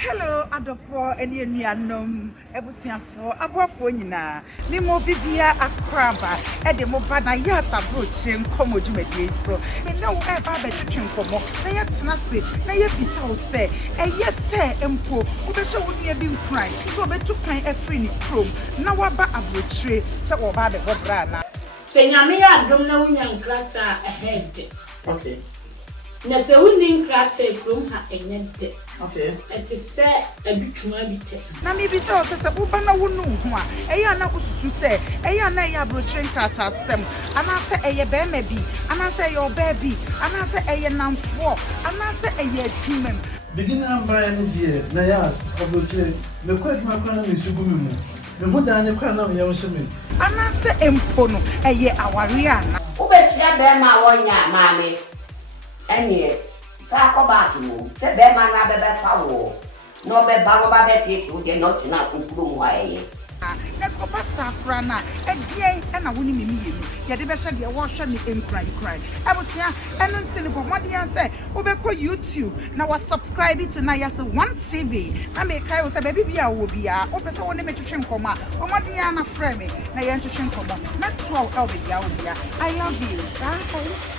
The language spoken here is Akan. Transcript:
Hello, Adolfo, and Yanom, Ebusianfo, Abrokyere nyina. Me mo bibia akraba, e de mo ba na Nayas Abrokyere Nkomo dwumadi so. Me no e ba be twetwe Nkomo. Na ye tena se, na ye bisa wo se, e ye se empo, wo be hye wo nua bi nkran. So be tu kan afri ni krom. Na wa ba Abrokyere se wo ba be bobra na. Se nyame ya adom na wonya nkrata ahead. Okay. Na se woni nkrata krom ha enyede. Okay. It is said a bituma bite. Na me bi se o se wo ba na wonu ho a. E ya na ususu se, e ya na ya Abrokyere nkrata asem. Ana se eye be ma bi, ana se eye oba bi, ana se eye namfo, ana se eye adwumam. Begin am buy me dear Nayas Abrokyere. Me kwet makwana me sugu me mu. Me ho dan ne kwa na me yewhye me. Ana se empo no eye aware ana. Wo be hia be ma wonya maame. Enie sa ko ba ki mu. Se be ma na be fa wo. No be ba wo ba be tete wo de not na kunkuru mu aye. Na ko ba safra na edien e na woni memienu. Ye de be hye de wo hwe me enkran. Abusia eno ntini bo mode yan se wo be ko YouTube na wa subscribe to Nayas 1 TV. Na me kai wo se be bibia wo bia. Wo be se wo ne metwetwe nkoma. Wo mode yan na frɛ me na ye ntwetwe nkoma. Na to wo el be bia wo bia. I love you. Bye.